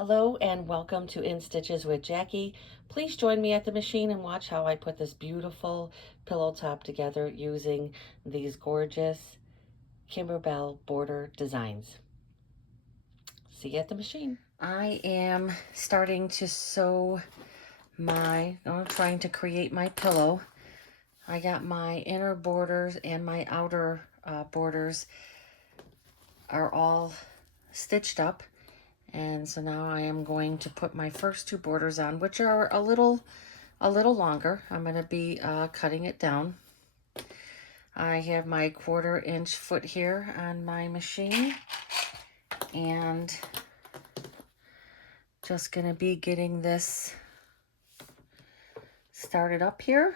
Hello and welcome to In Stitches with Jackie. Please join me at the machine and watch how I put this beautiful pillow top together using these gorgeous Kimberbell border designs. See you at the machine. I am starting to sew I'm trying to create my pillow. I got my inner borders and my outer borders are all stitched up. And so now I am going to put my first two borders on, which are a little longer. I'm going to be cutting it down. I have my 1/4 inch foot here on my machine, and just going to be getting this started up here.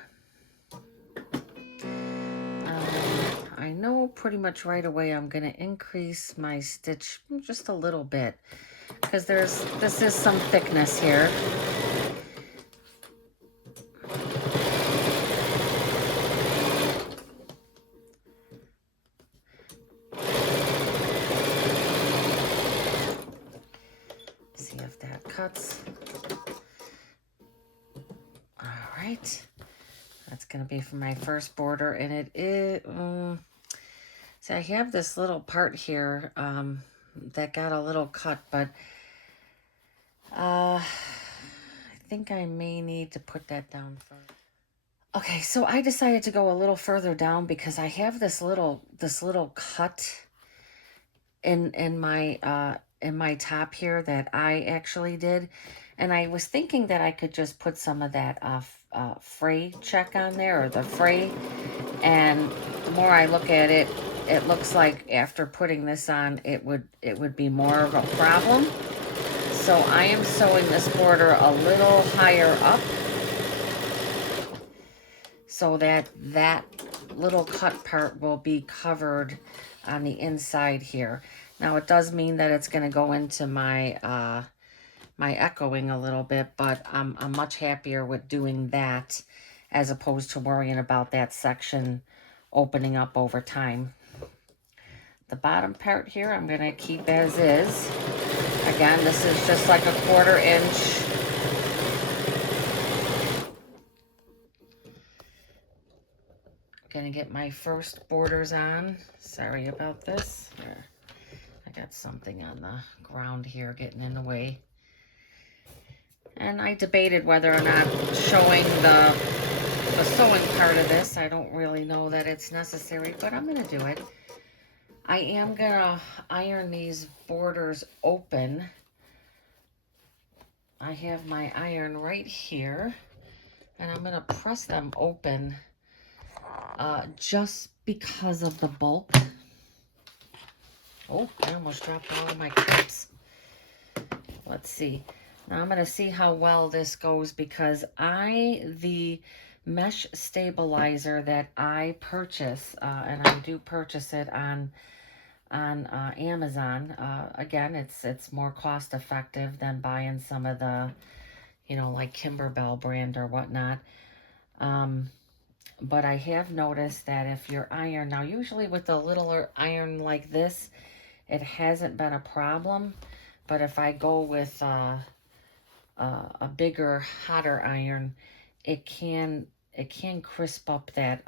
I know pretty much right away I'm going to increase my stitch just a little bit, because this is some thickness here. See if that cuts. All right, that's going to be for my first border, and it is so I have this little part here that got a little cut, but I think I may need to put that down first. Okay, so I decided to go a little further down because I have this little cut in my top here that I actually did, and I was thinking that I could just put some of that fray check on there, or the fray, and the more I look at it, it looks like after putting this on, it would be more of a problem. So I am sewing this border a little higher up so that that little cut part will be covered on the inside here. Now it does mean that it's going to go into my my echoing a little bit, but I'm much happier with doing that as opposed to worrying about that section opening up over time. The bottom part here I'm going to keep as is. Again, this is just like a 1/4 inch. Gonna get my first borders on. Sorry about this. Here, I got something on the ground here getting in the way. And I debated whether or not showing the sewing part of this. I don't really know that it's necessary, but I'm gonna do it. I am gonna iron these borders open. I have my iron right here, and I'm gonna press them open just because of the bulk. Oh, I almost dropped all of my cups. Let's see. Now I'm going to see how well this goes, because the mesh stabilizer that I purchase, and I do purchase it on Amazon. Again, it's more cost effective than buying some of the, like Kimberbell brand or whatnot. But I have noticed that if your iron, now usually with a littler iron like this, it hasn't been a problem. But if I go with a bigger, hotter iron, it can crisp up that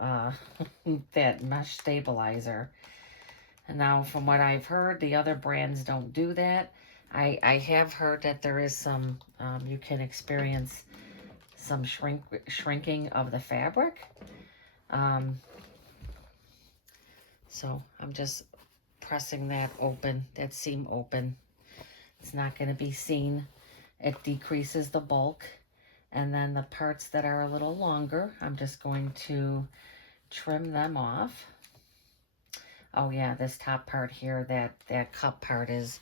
that mesh stabilizer. And now, from what I've heard, the other brands don't do that. I have heard that there is some, you can experience some shrinking of the fabric. So I'm just pressing that open, that seam open. It's not going to be seen. It decreases the bulk. And then the parts that are a little longer, I'm just going to trim them off. Oh yeah, this top part here, that cup part is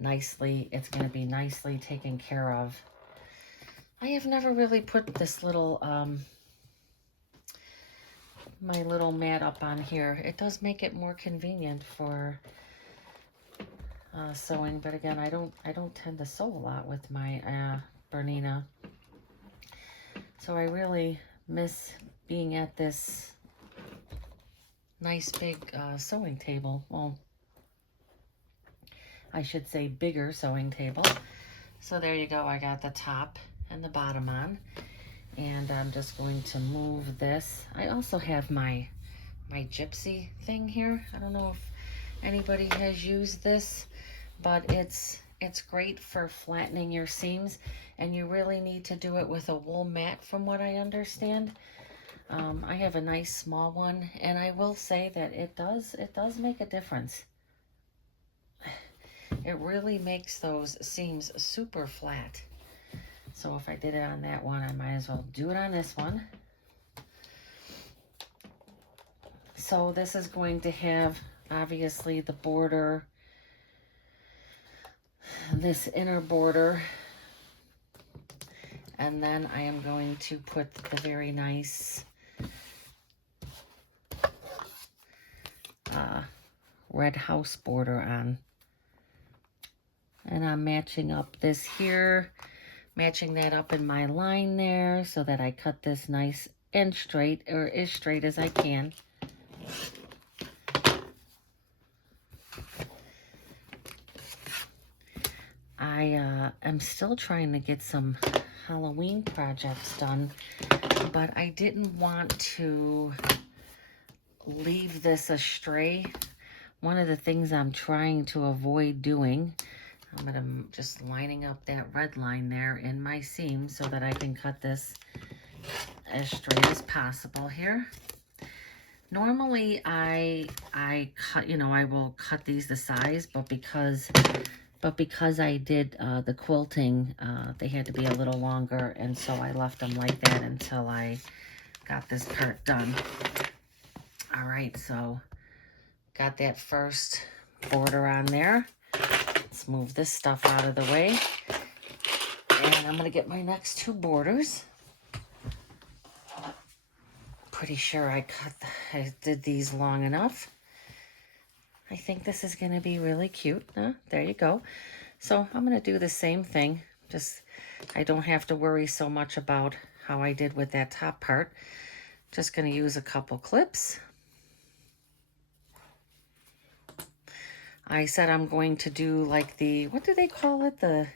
nicely, it's going to be nicely taken care of. I have never really put this little, my little mat up on here. It does make it more convenient for sewing, but again, I don't tend to sew a lot with my Bernina. So I really miss being at this nice big sewing table. Well, I should say bigger sewing table. So there you go. I got the top and the bottom on. And I'm just going to move this. I also have my gypsy thing here. I don't know if anybody has used this, but it's great for flattening your seams, and you really need to do it with a wool mat from what I understand. I have a nice small one, and I will say that it does make a difference. It really makes those seams super flat. So if I did it on that one, I might as well do it on this one. So this is going to have, obviously, the border, this inner border, and then I am going to put the very nice red house border on. And I'm matching up this here, matching that up in my line there so that I cut this nice and straight, or as straight as I can. I am still trying to get some Halloween projects done, but I didn't want to leave this astray. One of the things I'm trying to avoid doing, I'm just lining up that red line there in my seam so that I can cut this as straight as possible here. Normally I cut, you know, I will cut these the size, but because I did the quilting, they had to be a little longer, and so I left them like that until I got this part done. All right, so got that first border on there. Let's move this stuff out of the way. And I'm going to get my next two borders. Pretty sure I did these long enough. I think this is going to be really cute. There you go. So I'm going to do the same thing. Just, I don't have to worry so much about how I did with that top part. Just going to use a couple clips. I said I'm going to do like the, what do they call it? The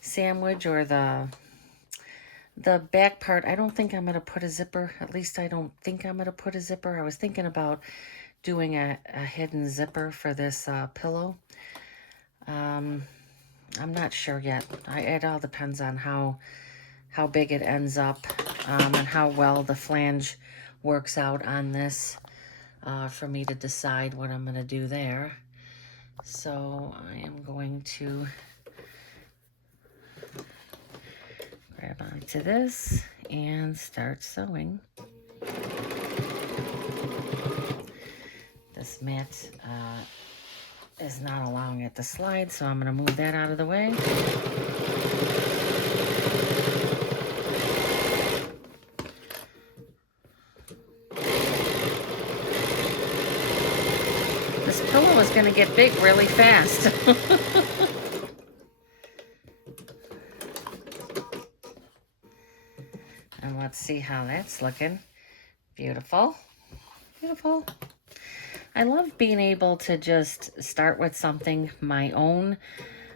sandwich, or the back part. I don't think I'm going to put a zipper. At least I don't think I'm going to put a zipper. I was thinking about doing a hidden zipper for this pillow. I'm not sure yet. It all depends on how big it ends up, and how well the flange works out on this, for me to decide what I'm going to do there. So I am going to grab onto this and start sewing. This mat is not allowing it to slide, so I'm going to move that out of the way. This pillow is going to get big really fast. And let's see how that's looking. Beautiful. Beautiful. I love being able to just start with something my own.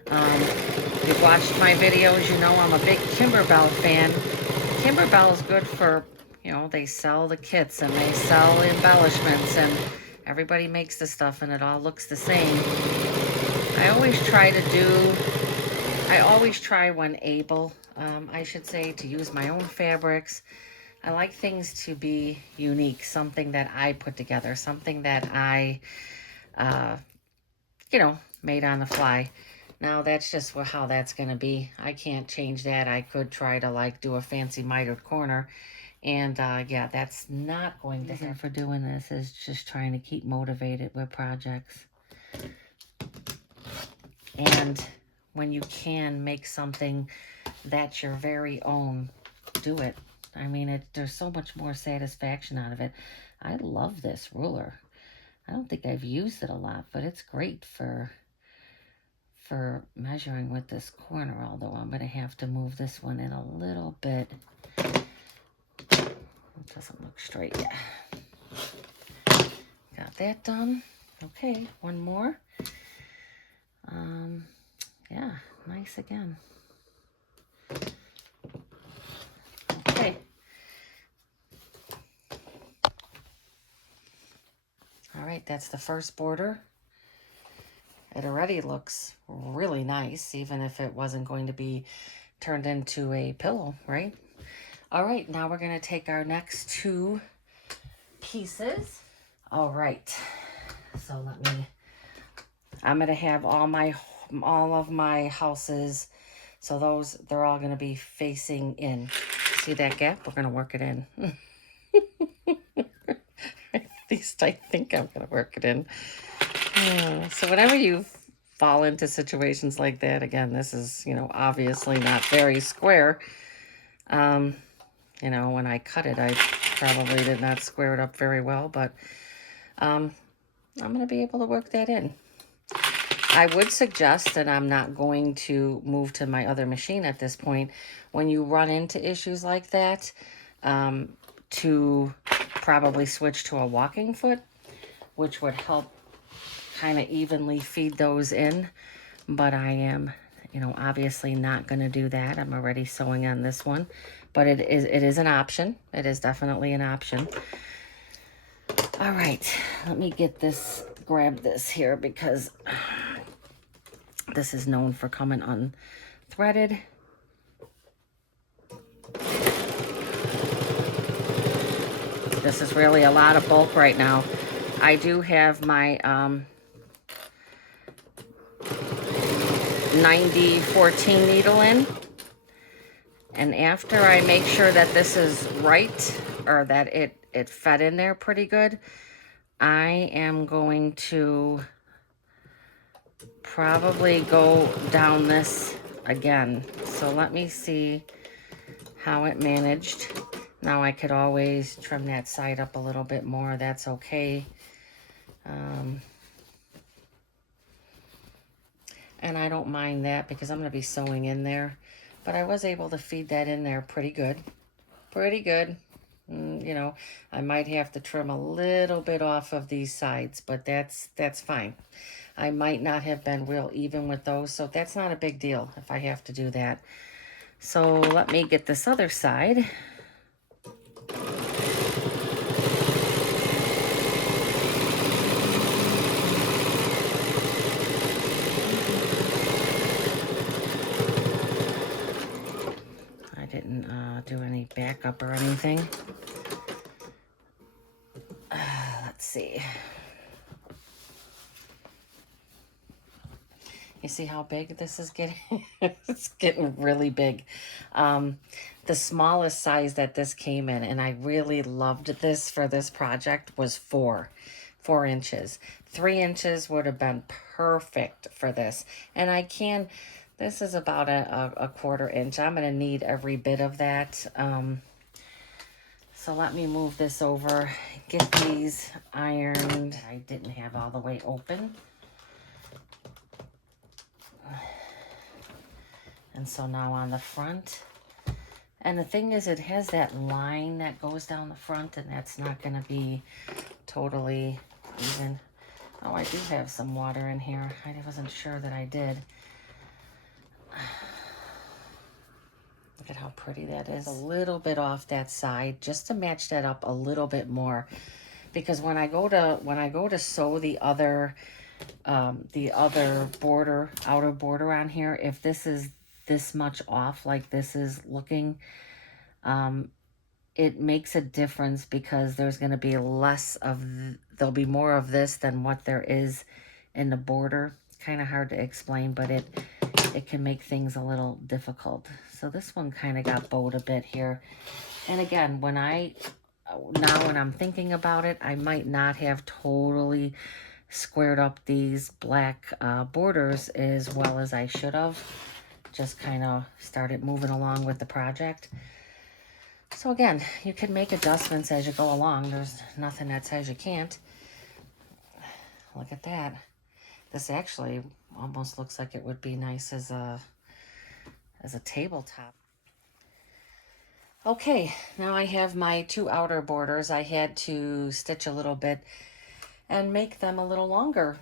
If you've watched my videos, you know I'm a big Kimberbell fan. Kimberbell is good for, you know, they sell the kits and they sell embellishments, and everybody makes the stuff and it all looks the same. I always try when able, I should say, to use my own fabrics. I like things to be unique, something that I put together, something that I, you know, made on the fly. Now, that's just how that's going to be. I can't change that. I could try to, like, do a fancy mitered corner. And, yeah, that's not going to happen. For doing this is just trying to keep motivated with projects. And when you can make something that's your very own, do it. I mean, there's so much more satisfaction out of it. I love this ruler. I don't think I've used it a lot, but it's great for measuring with this corner, although I'm going to have to move this one in a little bit. It doesn't look straight yet. Got that done. Okay, one more. Yeah, nice again. right, that's the first border. It already looks really nice, even if it wasn't going to be turned into a pillow, right? All right, now we're going to take our next two pieces. All right, so I'm going to have all of my houses, so they're all going to be facing in. See that gap? We're going to work it in. At least I think I'm going to work it in. So whenever you fall into situations like that, again, this is, obviously not very square. When I cut it, I probably did not square it up very well, but I'm going to be able to work that in. I would suggest, and I'm not going to move to my other machine at this point, when you run into issues like that, to probably switch to a walking foot, which would help kind of evenly feed those in. But I am, obviously not going to do that. I'm already sewing on this one, but it is an option. It is definitely an option. All right, let me grab this here, because this is known for coming unthreaded. This is really a lot of bulk right now. I do have my 90-14 needle in. And after I make sure that this is right, or that it fed in there pretty good, I am going to probably go down this again. So let me see how it managed. Now I could always trim that side up a little bit more. That's okay. And I don't mind that, because I'm going to be sewing in there. But I was able to feed that in there pretty good. Pretty good. I might have to trim a little bit off of these sides, but that's fine. I might not have been real even with those, so that's not a big deal if I have to do that. So let me get this other side. I didn't do any backup or anything. Let's see. You see how big this is getting? It's getting really big. The smallest size that this came in, and I really loved this for this project, was 4 inches. 3 inches would have been perfect for this. And this is about a 1/4 inch. I'm going to need every bit of that. So let me move this over, get these ironed. I didn't have all the way open. And so now on the front, and the thing is, it has that line that goes down the front, and that's not going to be totally even. Oh, I do have some water in here. I wasn't sure that I did. Look at how pretty that is. A little bit off that side, just to match that up a little bit more, because when I go to sew the other border, outer border on here, if this is this much off, like this is looking, it makes a difference, because there's going to be there'll be more of this than what there is in the border. Kind of hard to explain, but it can make things a little difficult. So this one kind of got bowed a bit here. And again, when I'm thinking about it, I might not have totally squared up these black borders as well as I should have. Just kind of started moving along with the project. So again, you can make adjustments as you go along. There's nothing that says you can't. Look at that. This actually almost looks like it would be nice as a tabletop. Okay, now I have my 2 outer borders. I had to stitch a little bit and make them a little longer.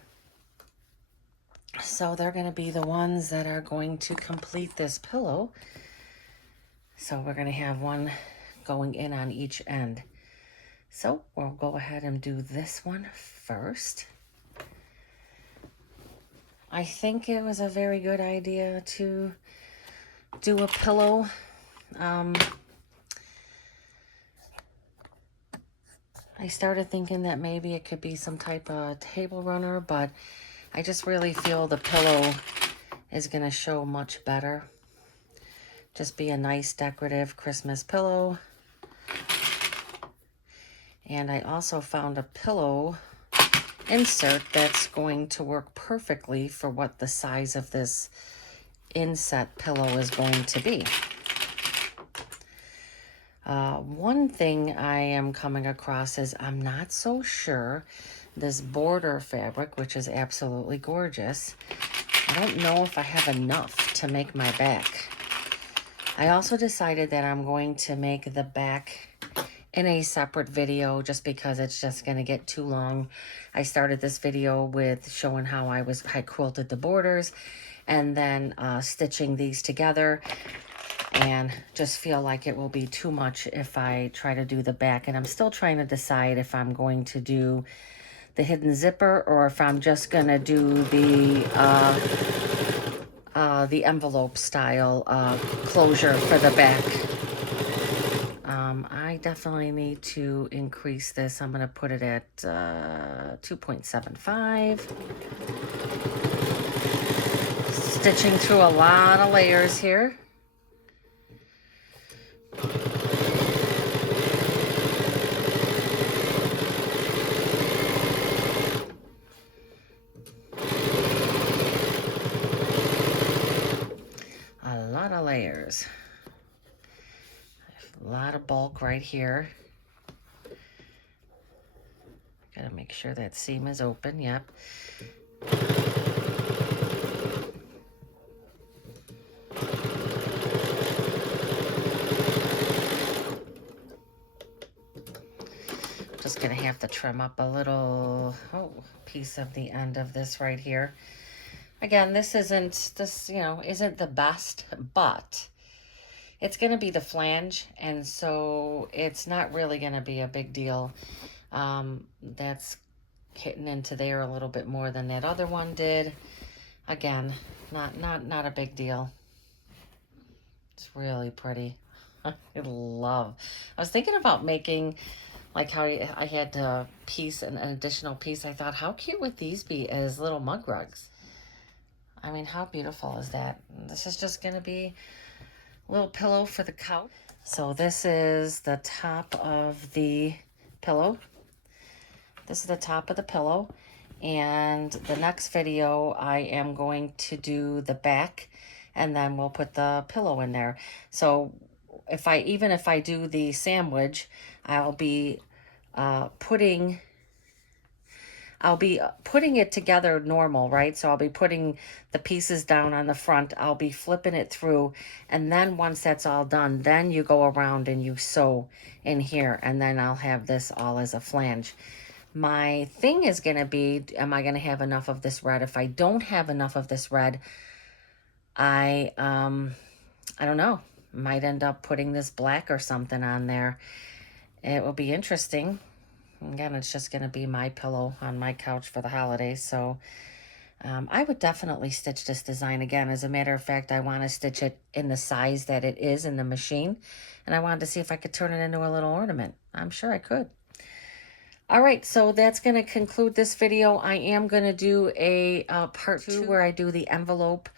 So they're going to be the ones that are going to complete this pillow. So we're going to have one going in on each end. So we'll go ahead and do this one first. I think it was a very good idea to do a pillow. I started thinking that maybe it could be some type of table runner, but I just really feel the pillow is going to show much better. Just be a nice decorative Christmas pillow. And I also found a pillow insert that's going to work perfectly for what the size of this inset pillow is going to be. One thing I am coming across is I'm not so sure this border fabric, which is absolutely gorgeous, I don't know if I have enough to make my back. I also decided that I'm going to make the back in a separate video just because it's just going to get too long. I started this video with showing how I quilted the borders and then stitching these together, and just feel like it will be too much if I try to do the back. And I'm still trying to decide if I'm going to do the hidden zipper or if I'm just gonna do the envelope style closure for the back. I definitely need to increase this. I'm gonna put it at 2.75. Stitching through a lot of layers here. Layers. A lot of bulk right here. Gotta make sure that seam is open. Yep. Just gonna have to trim up a little piece of the end of this right here. Again, this isn't the best, but it's going to be the flange, and so it's not really going to be a big deal. That's hitting into there a little bit more than that other one did. Again, not a big deal. It's really pretty. I was thinking about making, like how I had to piece an additional piece. I thought, how cute would these be as little mug rugs? I mean, how beautiful is that? This is just going to be a little pillow for the couch. So this is the top of the pillow. This is the top of the pillow. And the next video, I am going to do the back, and then we'll put the pillow in there. So even if I do the sandwich, I'll be putting it together normal, right? So I'll be putting the pieces down on the front. I'll be flipping it through. And then once that's all done, then you go around and you sew in here. And then I'll have this all as a flange. My thing is going to be, am I going to have enough of this red? If I don't have enough of this red, I don't know. Might end up putting this black or something on there. It will be interesting. Again, it's just going to be my pillow on my couch for the holidays. So I would definitely stitch this design again. As a matter of fact, I want to stitch it in the size that it is in the machine. And I wanted to see if I could turn it into a little ornament. I'm sure I could. All right, so that's going to conclude this video. I am going to do a part 2 where I do the envelope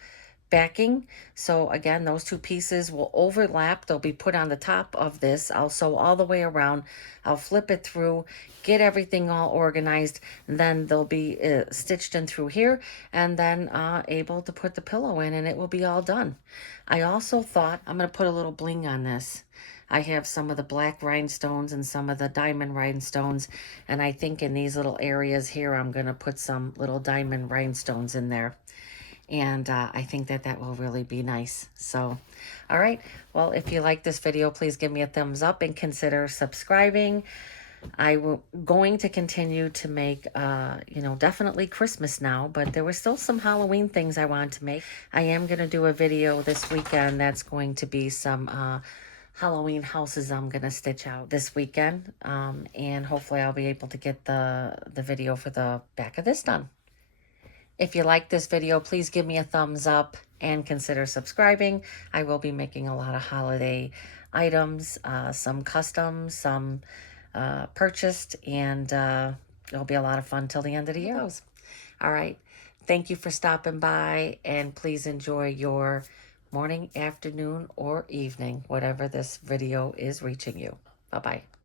backing. So again, those two pieces will overlap. They'll be put on the top of this. I'll sew all the way around. I'll flip it through, get everything all organized. Then they'll be stitched in through here, and then able to put the pillow in, and it will be all done. I also thought I'm going to put a little bling on this. I have some of the black rhinestones and some of the diamond rhinestones, and I think in these little areas here, I'm going to put some little diamond rhinestones in there. And I think that will really be nice. So, all right. Well, if you like this video, please give me a thumbs up and consider subscribing. I'm going to continue to make, definitely Christmas now, but there were still some Halloween things I want to make. I am going to do a video this weekend that's going to be some Halloween houses I'm going to stitch out this weekend. And hopefully I'll be able to get the video for the back of this done. If you like this video, please give me a thumbs up and consider subscribing. I will be making a lot of holiday items, some custom, some purchased, and it'll be a lot of fun till the end of the year. All right. Thank you for stopping by, and please enjoy your morning, afternoon, or evening, whatever this video is reaching you. Bye-bye.